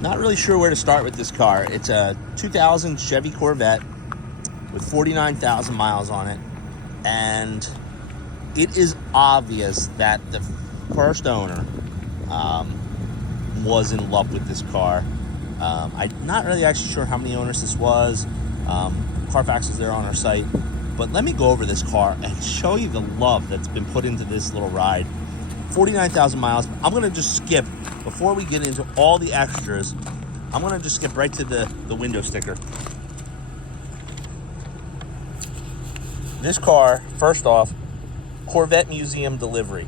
Not really sure where to start with this car. It's a 2000 Chevy Corvette with 49,000 miles on it. And it is obvious that the first owner was in love with this car. I'm not really actually sure how many owners this was. Carfax is there on our site. But let me go over this car and show you the love that's been put into this little ride. 49,000 miles. I'm going to just skip, before we get into all the extras, I'm going to just skip right to the window sticker. This car, first off, Corvette Museum delivery.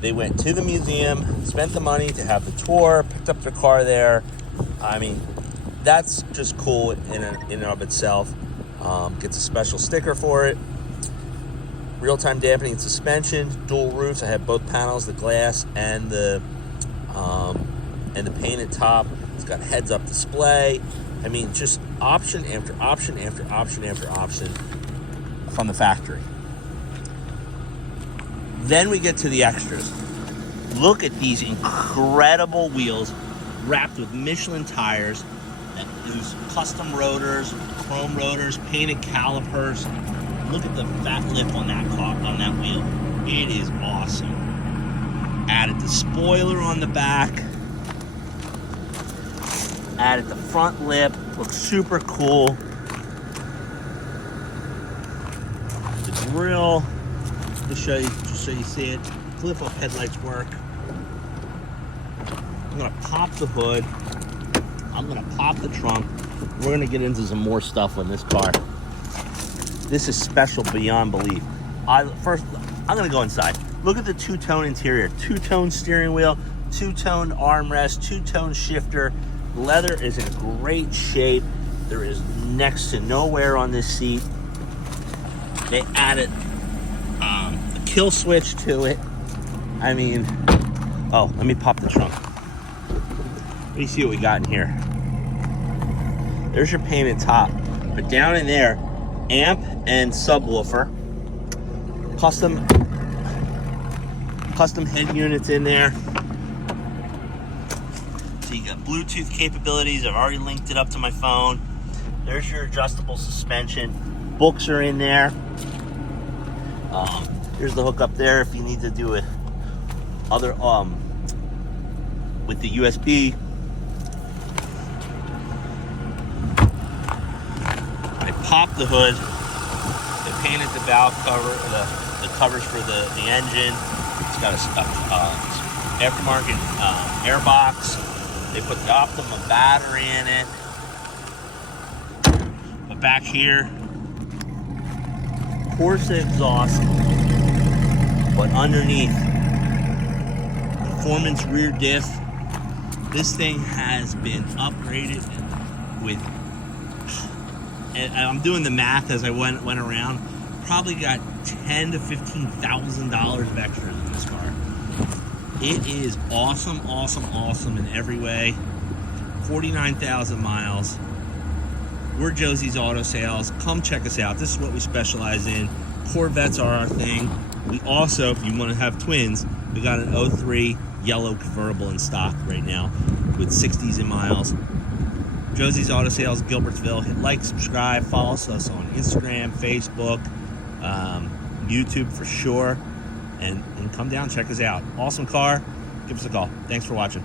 They went to the museum, spent the money to have the tour, picked up their car there. I mean, that's just cool in and of itself. Gets a special sticker for it. Real-time dampening suspension, dual roofs. I have both panels, the glass and the painted top. It's got heads-up display. I mean, just option after option after option after option from the factory. Then we get to the extras. Look at these incredible wheels wrapped with Michelin tires. These custom rotors, chrome rotors, painted calipers. Look at the fat lip on that car, on that wheel. It is awesome. Added the spoiler on the back. Added the front lip. Looks super cool. The grill. To show you, just so you see it. Flip-up headlights work. I'm gonna pop the hood. I'm gonna pop the trunk. We're gonna get into some more stuff on this car. This is special beyond belief. First, I'm gonna go inside. Look at the two-tone interior. Two-tone steering wheel, two-tone armrest, two-tone shifter. Leather is in great shape. There is next to no wear on this seat. They added a kill switch to it. I mean, oh, let me pop the trunk. Let me see what we got in here. There's your painted top. But down in there, amp and subwoofer. Custom head units in there. So you got Bluetooth capabilities. I've already linked it up to my phone. There's your adjustable suspension. Books are in there. Here's the hook up there if you need to do it. With the USB. I popped the hood. They painted the valve cover, the covers for the engine. It's got a aftermarket air box. They put the Optima battery in it. But back here, Corsa exhaust, but underneath, performance rear diff. This thing has been upgraded with, and I'm doing the math as I went around, probably got $10,000 to $15,000 of extras in this car. It is awesome, awesome, awesome in every way. 49,000 miles. We're Josie's Auto Sales. Come check us out. This is what we specialize in. Corvettes are our thing. We also, if you want to have twins, we got an 03 yellow convertible in stock right now with 60s in miles. Josie's Auto Sales, Gilbertsville. Hit like, subscribe, follow us on Instagram, Facebook, YouTube for sure. And come down, check us out. Awesome car. Give us a call. Thanks for watching.